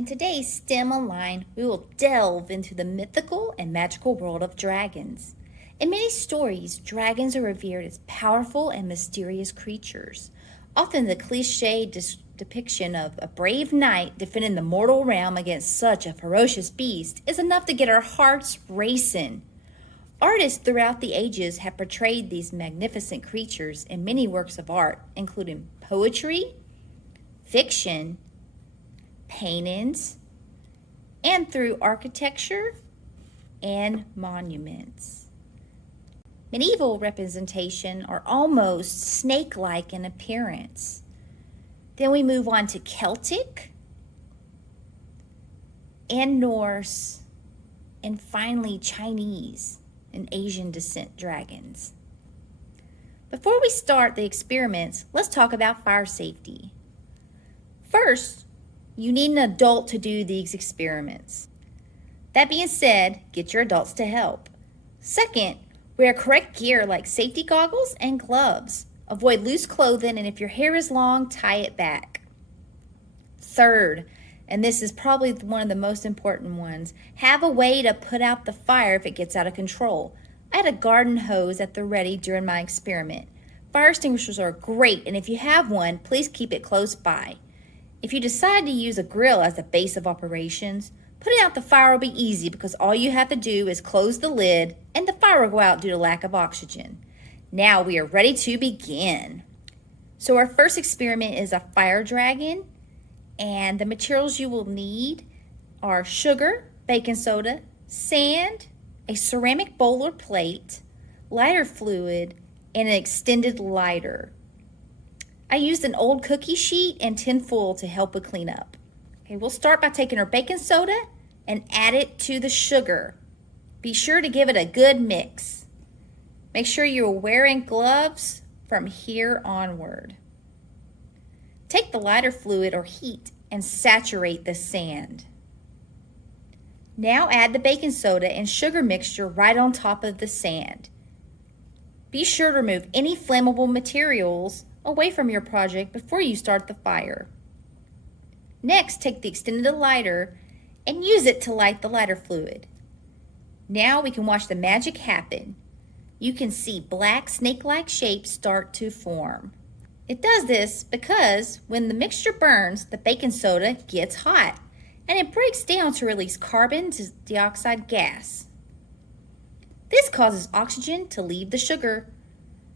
In today's STEM Online, we will delve into the mythical and magical world of dragons. In many stories, dragons are revered as powerful and mysterious creatures. Often the cliche depiction of a brave knight defending the mortal realm against such a ferocious beast is enough to get our hearts racing. Artists throughout the ages have portrayed these magnificent creatures in many works of art, including poetry, fiction, paintings, and through architecture and monuments. Medieval representation are almost snake-like in appearance. Then we move on to Celtic and Norse, and finally Chinese and Asian descent dragons. Before we start the experiments, let's talk about fire safety. First, you need an adult to do these experiments. That being said, get your adults to help. Second, wear correct gear like safety goggles and gloves. Avoid loose clothing, and if your hair is long, tie it back. Third, and this is probably one of the most important ones, have a way to put out the fire if it gets out of control. I had a garden hose at the ready during my experiment. Fire extinguishers are great, and if you have one, please keep it close by. If you decide to use a grill as the base of operations, putting out the fire will be easy because all you have to do is close the lid and the fire will go out due to lack of oxygen. Now we are ready to begin. So our first experiment is a fire dragon, and the materials you will need are sugar, baking soda, sand, a ceramic bowl or plate, lighter fluid, and an extended lighter. I used an old cookie sheet and tin foil to help with cleanup. Okay, we'll start by taking our baking soda and add it to the sugar. Be sure to give it a good mix. Make sure you're wearing gloves from here onward. Take the lighter fluid or heat and saturate the sand. Now add the baking soda and sugar mixture right on top of the sand. Be sure to remove any flammable materials away from your project before you start the fire. Next, take the extended lighter and use it to light the lighter fluid. Now we can watch the magic happen. You can see black snake-like shapes start to form. It does this because when the mixture burns, the baking soda gets hot and it breaks down to release carbon dioxide gas. This causes oxygen to leave the sugar.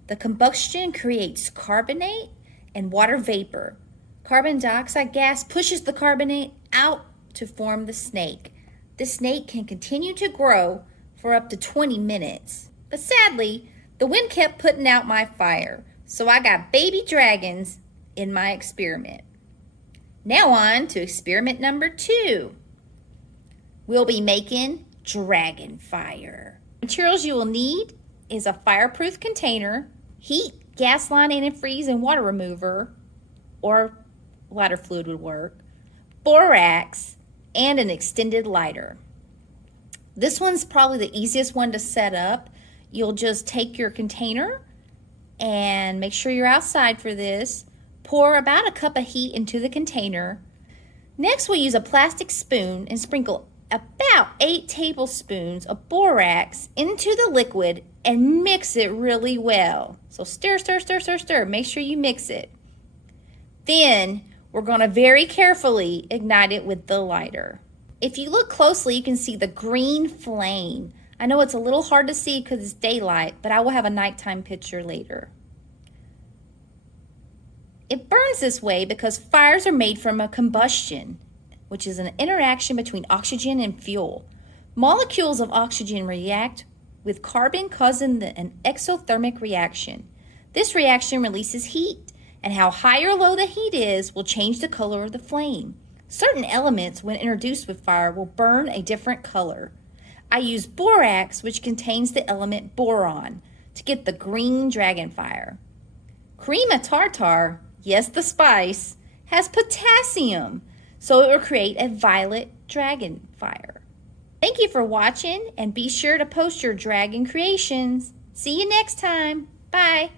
The combustion creates carbonate and water vapor. Carbon dioxide gas pushes the carbonate out to form the snake. The snake can continue to grow for up to 20 minutes. But sadly, the wind kept putting out my fire, so I got baby dragons in my experiment. Now on to experiment number 2. We'll be making dragon fire. Materials you will need is a fireproof container, heat, gas line, antifreeze, and water remover, or lighter fluid would work, borax, and an extended lighter. This one's probably the easiest one to set up. You'll just take your container and make sure you're outside for this. Pour about a cup of heat into the container. Next, we'll use a plastic spoon and sprinkle about 8 tablespoons of borax into the liquid and mix it really well. So stir, stir, stir, stir, stir. Make sure you mix it. Then we're going to very carefully ignite it with the lighter. If you look closely, you can see the green flame. I know it's a little hard to see because it's daylight, but I will have a nighttime picture later. It burns this way because fires are made from a combustion, which is an interaction between oxygen and fuel. Molecules of oxygen react with carbon, causing an exothermic reaction. This reaction releases heat, and how high or low the heat is will change the color of the flame. Certain elements, when introduced with fire, will burn a different color. I use borax, which contains the element boron, to get the green dragon fire. Cream of tartar, yes, the spice, has potassium, so it will create a violet dragon fire. Thank you for watching, and be sure to post your dragon creations. See you next time. Bye.